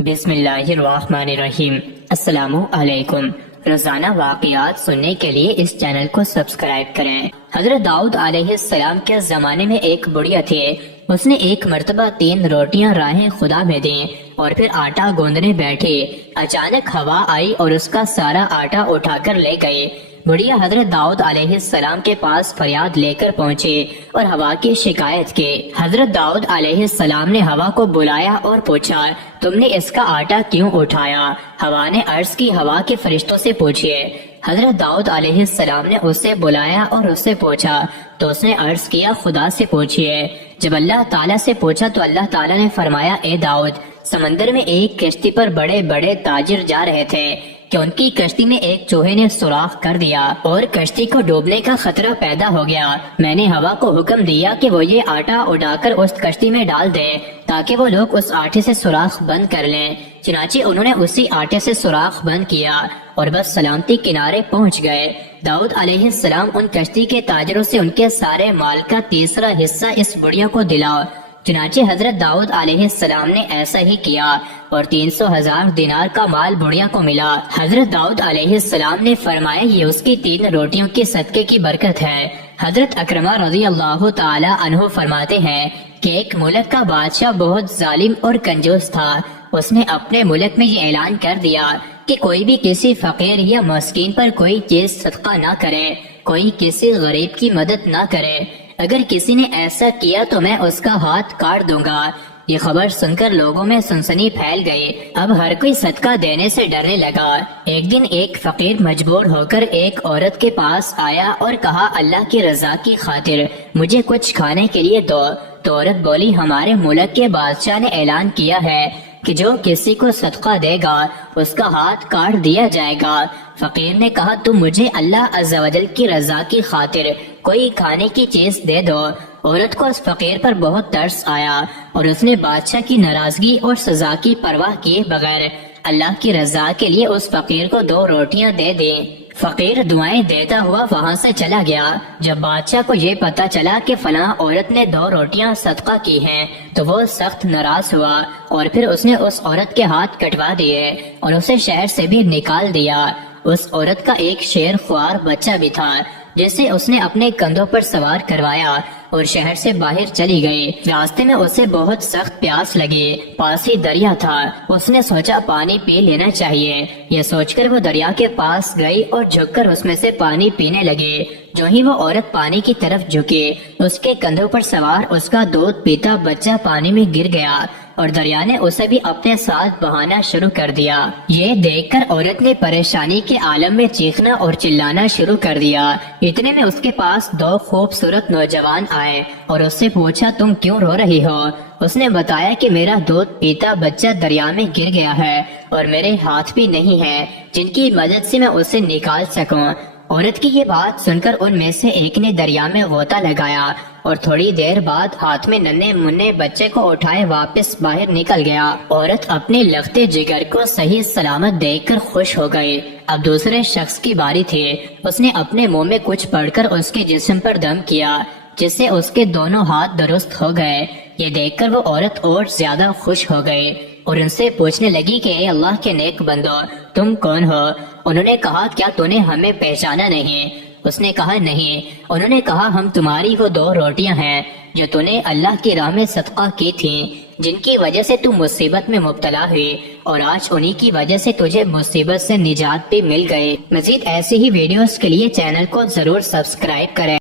بسم اللہ الرحمن الرحیم۔ السلام علیکم۔ روزانہ واقعات سننے کے لیے اس چینل کو سبسکرائب کریں۔ حضرت داؤد علیہ السلام کے زمانے میں ایک بڑھیا تھی۔ اس نے ایک مرتبہ 3 روٹیاں راہ خدا میں دیں اور پھر آٹا گوندنے بیٹھے۔ اچانک ہوا آئی اور اس کا سارا آٹا اٹھا کر لے گئے۔ بڑھیا حضرت داؤد علیہ السلام کے پاس فریاد لے کر پہنچے اور ہوا کی شکایت کی۔ حضرت داؤد علیہ السلام نے ہوا کو بلایا اور پوچھا، تم نے اس کا آٹا کیوں اٹھایا؟ ہوا نے عرض کی، ہوا کے فرشتوں سے پوچھئے۔ حضرت داؤد علیہ السلام نے اسے بلایا اور اس سے پوچھا تو اس نے عرض کیا، خدا سے پوچھئے۔ جب اللہ تعالیٰ سے پوچھا تو اللہ تعالیٰ نے فرمایا، اے داؤد، سمندر میں ایک کشتی پر بڑے بڑے تاجر جا رہے تھے کہ ان کی کشتی میں ایک چوہے نے سوراخ کر دیا اور کشتی کو ڈوبنے کا خطرہ پیدا ہو گیا۔ میں نے ہوا کو حکم دیا کہ وہ یہ آٹا اڑا کر اس کشتی میں ڈال دے تاکہ وہ لوگ اس آٹے سے سوراخ بند کر لیں۔ چنانچہ انہوں نے اسی آٹے سے سوراخ بند کیا اور بس سلامتی کنارے پہنچ گئے۔ داؤد علیہ السلام ان کشتی کے تاجروں سے ان کے سارے مال کا تیسرا حصہ اس بڑھیا کو دلاؤ۔ چنانچہ حضرت داؤد علیہ السلام نے ایسا ہی کیا اور 300,000 دینار کا مال بڑھیا کو ملا۔ حضرت داؤد علیہ السلام نے فرمایا، یہ اس کی 3 روٹیوں کے صدقے کی برکت ہے۔ حضرت اکرمہ رضی اللہ تعالی عنہ فرماتے ہیں کہ ایک ملک کا بادشاہ بہت ظالم اور کنجوس تھا۔ اس نے اپنے ملک میں یہ اعلان کر دیا کہ کوئی بھی کسی فقیر یا مسکین پر کوئی چیز صدقہ نہ کرے، کوئی کسی غریب کی مدد نہ کرے۔ اگر کسی نے ایسا کیا تو میں اس کا ہاتھ کاٹ دوں گا۔ یہ خبر سن کر لوگوں میں سنسنی پھیل گئی۔ اب ہر کوئی صدقہ دینے سے ڈرنے لگا۔ ایک دن ایک فقیر مجبور ہو کر ایک عورت کے پاس آیا اور کہا، اللہ کی رضا کی خاطر مجھے کچھ کھانے کے لیے دو۔ تو عورت بولی، ہمارے ملک کے بادشاہ نے اعلان کیا ہے کہ جو کسی کو صدقہ دے گا اس کا ہاتھ کاٹ دیا جائے گا۔ فقیر نے کہا، تم مجھے اللہ عز و جل کی رضا کی خاطر کوئی کھانے کی چیز دے دو۔ عورت کو اس فقیر پر بہت ترس آیا اور اس نے بادشاہ کی ناراضگی اور سزا کی پرواہ کیے بغیر اللہ کی رضا کے لیے اس فقیر کو 2 روٹیاں دے دیں۔ فقیر دعائیں دیتا ہوا وہاں سے چلا گیا۔ جب بادشاہ کو یہ پتا چلا کہ فلاں عورت نے 2 روٹیاں صدقہ کی ہیں تو وہ سخت ناراض ہوا اور پھر اس نے اس عورت کے ہاتھ کٹوا دیے اور اسے شہر سے بھی نکال دیا۔ اس عورت کا ایک شیر خوار بچہ بھی تھا جسے اس نے اپنے کندھوں پر سوار کروایا اور شہر سے باہر چلی گئی۔ راستے میں اسے بہت سخت پیاس لگی، پاس ہی دریا تھا۔ اس نے سوچا پانی پی لینا چاہیے۔ یہ سوچ کر وہ دریا کے پاس گئی اور جھک کر اس میں سے پانی پینے لگی۔ جو ہی وہ عورت پانی کی طرف جھکی، اس کے کندھوں پر سوار اس کا دودھ پیتا بچہ پانی میں گر گیا اور دریا نے اسے بھی اپنے ساتھ بہانا شروع کر دیا۔ یہ دیکھ کر عورت نے پریشانی کے عالم میں چیخنا اور چلانا شروع کر دیا۔ اتنے میں اس کے پاس 2 خوبصورت نوجوان آئے اور اس سے پوچھا، تم کیوں رو رہی ہو؟ اس نے بتایا کہ میرا دودھ پیتا بچہ دریا میں گر گیا ہے اور میرے ہاتھ بھی نہیں ہیں جن کی مدد سے میں اسے نکال سکوں۔ عورت کی یہ بات سن کر ان میں سے ایک نے دریا میں غوطہ لگایا اور تھوڑی دیر بعد ہاتھ میں ننھے منھے بچے کو اٹھائے واپس باہر نکل گیا۔ عورت اپنے لختے جگر کو صحیح سلامت دیکھ کر خوش ہو گئی۔ اب دوسرے شخص کی باری تھی۔ اس نے اپنے منہ میں کچھ پڑھ کر اس کے جسم پر دم کیا جس سے اس کے دونوں ہاتھ درست ہو گئے۔ یہ دیکھ کر وہ عورت اور زیادہ خوش ہو گئی اور ان سے پوچھنے لگی کہ اے اللہ کے نیک بندو، تم کون ہو؟ انہوں نے کہا، کیا تو نے ہمیں پہچانا نہیں؟ اس نے کہا، نہیں۔ انہوں نے کہا، ہم تمہاری وہ 2 روٹیاں ہیں جو تو نے اللہ کی راہ میں صدقہ کی تھیں، جن کی وجہ سے تم مصیبت میں مبتلا ہوئی اور آج انہی کی وجہ سے تجھے مصیبت سے نجات بھی مل گئی۔ مزید ایسی ہی ویڈیوز کے لیے چینل کو ضرور سبسکرائب کریں۔